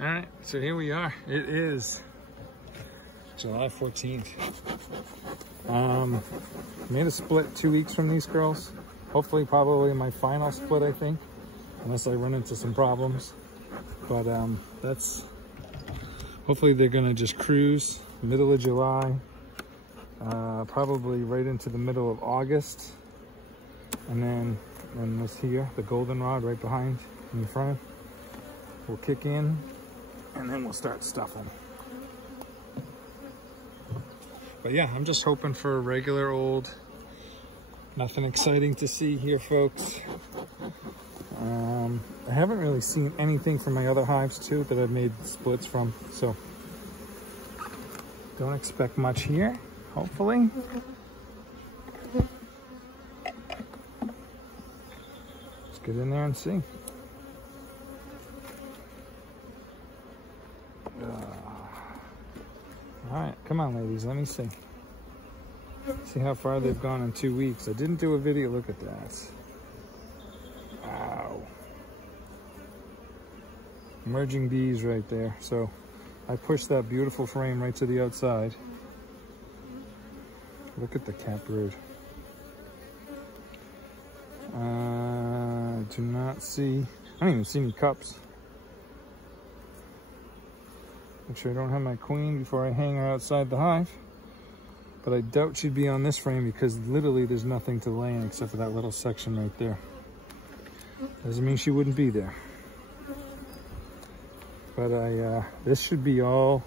All right, so here we are. It is July 14th. Made a split 2 weeks from these girls. Hopefully, probably my final split, I think, unless I run into some problems. But that's, hopefully they're gonna just cruise middle of July, probably right into the middle of August. And then this here, the goldenrod right behind in the front, will kick in, and then we'll start stuffing. But yeah, I'm just hoping for a regular old, nothing exciting to see here, folks. I haven't really seen anything from my other hives too that I've made splits from, so don't expect much here, hopefully. Let's get in there and see. All right, come on, ladies, let me see. See how far they've gone in 2 weeks. I didn't do a video, look at that. Wow. Emerging bees right there. So I pushed that beautiful frame right to the outside. Look at the cat brood. Do not see, I don't even see any cups. Make sure I don't have my queen before I hang her outside the hive. But I doubt she'd be on this frame because literally there's nothing to lay in except for that little section right there. Doesn't mean she wouldn't be there. But this should be all,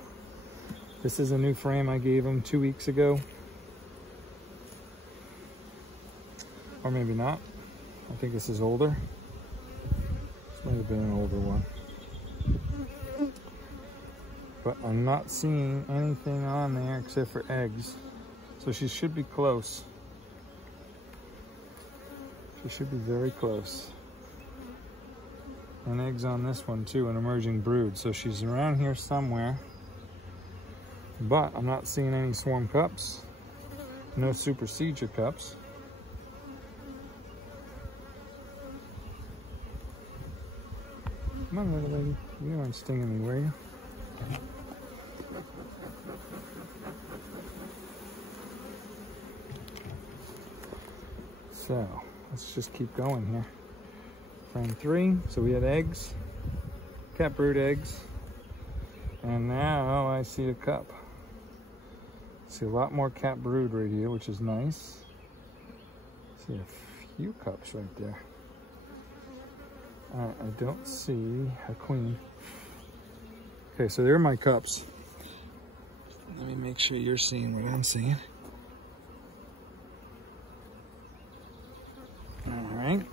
this is a new frame I gave him 2 weeks ago. Or maybe not. I think this is older. This might have been an older one. But I'm not seeing anything on there except for eggs. So she should be close. She should be very close. And eggs on this one too, an emerging brood. So she's around here somewhere. But I'm not seeing any swarm cups. No supersedure cups. Come on, little lady. You aren't stinging me, were you? So, let's just keep going here. Frame 3, so we had eggs, cat brood eggs, and now I see a cup. See a lot more cat brood right here, which is nice. See a few cups right there. I don't see a queen. Okay, so there are my cups. Let me make sure you're seeing what I'm seeing. All right,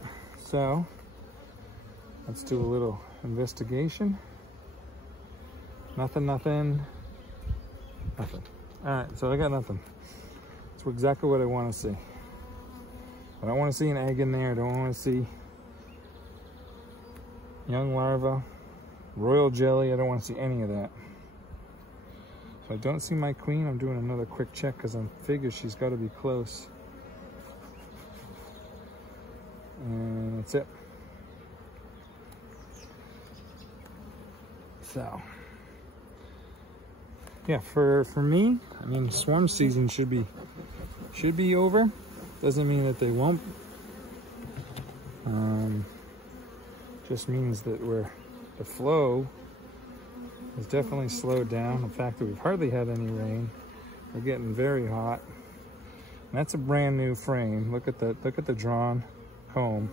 so let's do a little investigation. Nothing. All right, so I got nothing. That's exactly what I want to see. I don't want to see an egg in there. I don't want to see young larva, royal jelly. I don't want to see any of that. So I don't see my queen. I'm doing another quick check because I figure she's got to be close. And that's it. So, yeah, for me, I mean, swarm season should be over. Doesn't mean that they won't. Just means that the flow has definitely slowed down. The fact that we've hardly had any rain. We're getting very hot. And that's a brand new frame. Look at the drawn comb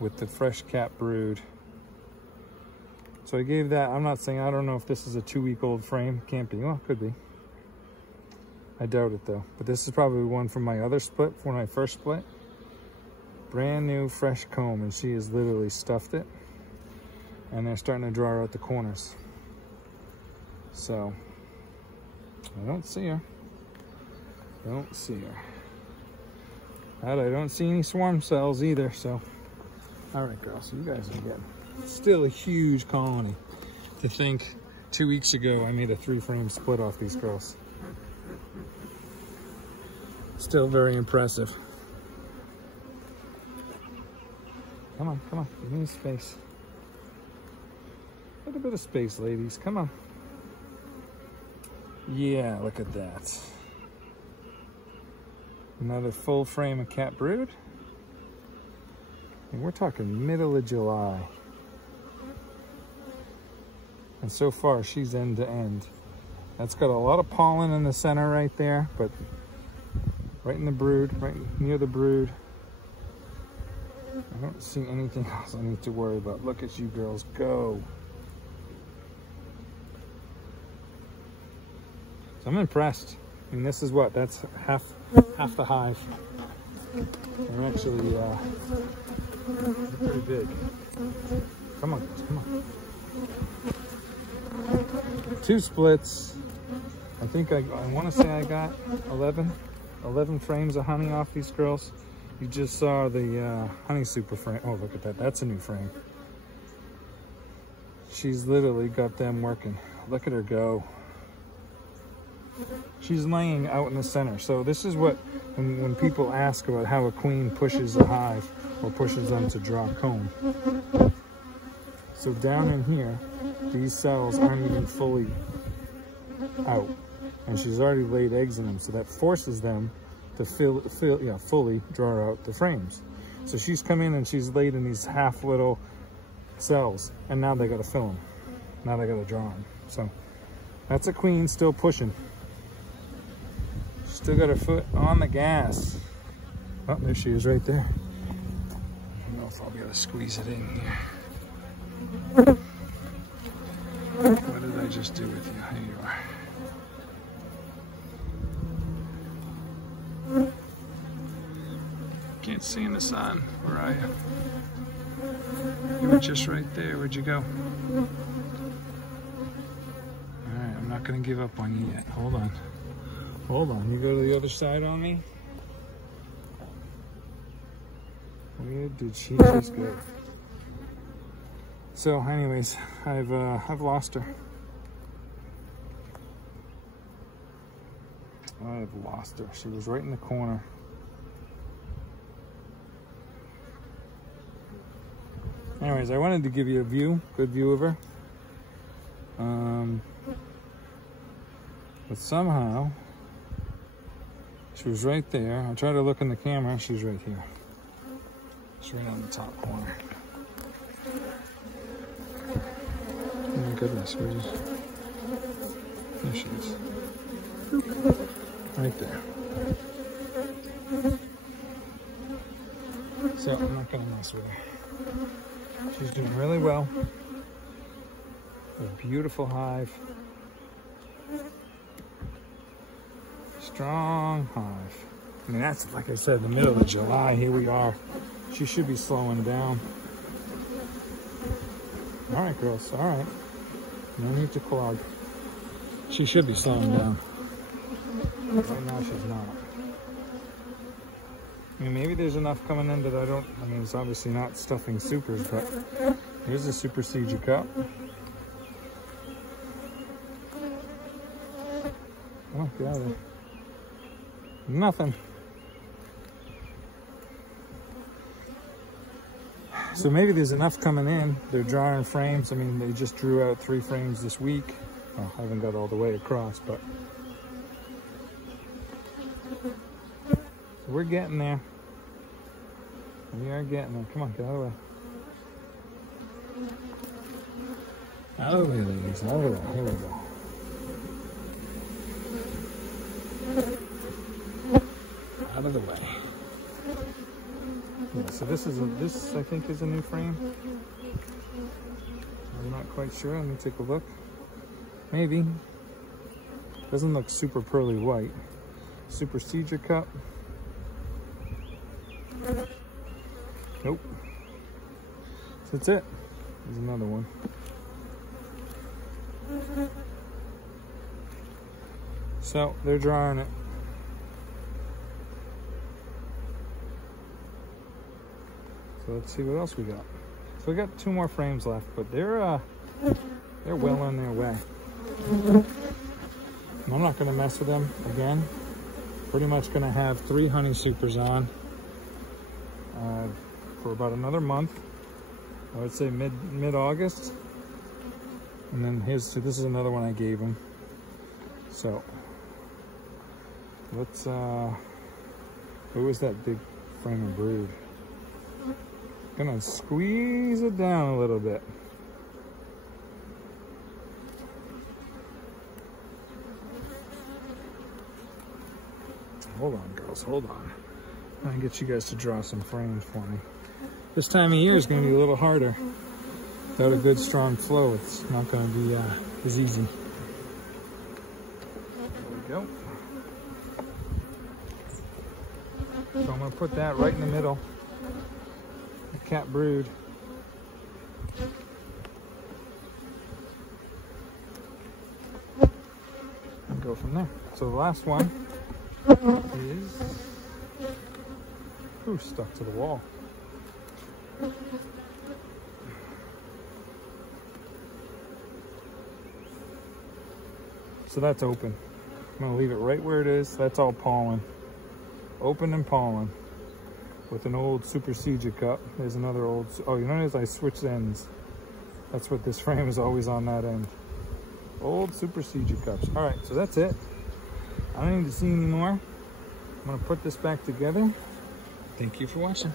with the fresh cat brood. So I gave that, I'm not saying, I don't know if this is a 2-week-old frame. Can't be, well, could be. I doubt it though. But this is probably one from my other split, when I first split. Brand new fresh comb, and she has literally stuffed it. And they're starting to draw out the corners. So, I don't see her. Don't see her. And I don't see any swarm cells either, so. All right, girls, so you guys are getting still a huge colony. To think 2 weeks ago I made a 3-frame split off these girls. Still very impressive. Come on, give me space. little bit of space, ladies. Come on. Yeah, look at that. Another full frame of cat brood. And we're talking middle of July. And so far, she's end to end. That's got a lot of pollen in the center right there, but right in the brood, right near the brood. I don't see anything else I need to worry about. Look at you girls go. So I'm impressed. I mean, this is what? That's half the hive. They're actually pretty big. Come on, come on. 2 splits. I think I want to say I got 11 frames of honey off these girls. You just saw the honey super frame. Oh, look at that. That's a new frame. She's literally got them working. Look at her go. She's laying out in the center. So this is what, when people ask about how a queen pushes a hive or pushes them to draw comb. So down in here, these cells aren't even fully out. And she's already laid eggs in them. So that forces them to fully draw out the frames. So she's come in and she's laid in these half little cells. And now they got to fill them. Now they got to draw them. So that's a queen still pushing. Still got her foot on the gas. Oh, there she is right there. I don't know if I'll be able to squeeze it in here. What did I just do with you? Here you are. Can't see in the sun. Where are you? You were just right there. Where'd you go? Alright, I'm not going to give up on you yet. Hold on. Hold on, you go to the other side on me? Where did she just go? So anyways, I've lost her. I've lost her. She was right in the corner. Anyways, I wanted to give you a good view of her. But somehow she was right there. I tried to look in the camera. She's right here. She's right on the top corner. Oh my goodness, where is? There she is. Right there. So I'm not gonna mess with her. She's doing really well. A beautiful hive. Strong hive. I mean, that's, like I said, the middle of July. Here we are. She should be slowing down. All right, girls. All right. No need to clog. She should be slowing down. Right now, she's not. I mean, maybe there's enough coming in that I mean, it's obviously not stuffing supers, but here's a super siege cup. Oh, get out of there. Nothing. So maybe there's enough coming in. They're drawing frames. I mean, they just drew out 3 frames this week. Well, I haven't got all the way across, but we're getting there. We are getting there. Come on, get out of the way. Out of the way, ladies. Out of the way. Here we go. Out of the way. Yeah, so this I think is a new frame. I'm not quite sure. Let me take a look. Maybe. Doesn't look super pearly white. Super Cedar Cup. Nope. So that's it. There's another one. So they're drawing it. So let's see what else we got. So we got 2 more frames left, but they're well on their way. I'm not going to mess with them again. Pretty much going to have 3 honey supers on for about another month. I would say mid-August. And then so this is another one I gave him. So let's, what was that big frame of brood? Gonna squeeze it down a little bit. Hold on, girls, hold on. I'm gonna get you guys to draw some frames for me. This time of year is gonna be a little harder. Without a good strong flow, it's not gonna be as easy. There we go. So I'm gonna put that right in the middle. The cat brood. And go from there. So the last one is stuck to the wall. So that's open. I'm gonna leave it right where it is. That's all pollen. Open and pollen. With an old Supersedia cup. There's another old, oh, you notice I switched ends. That's what this frame is, always on that end. Old Supersedia cups. All right, so that's it. I don't need to see any more. I'm gonna put this back together. Thank you for watching.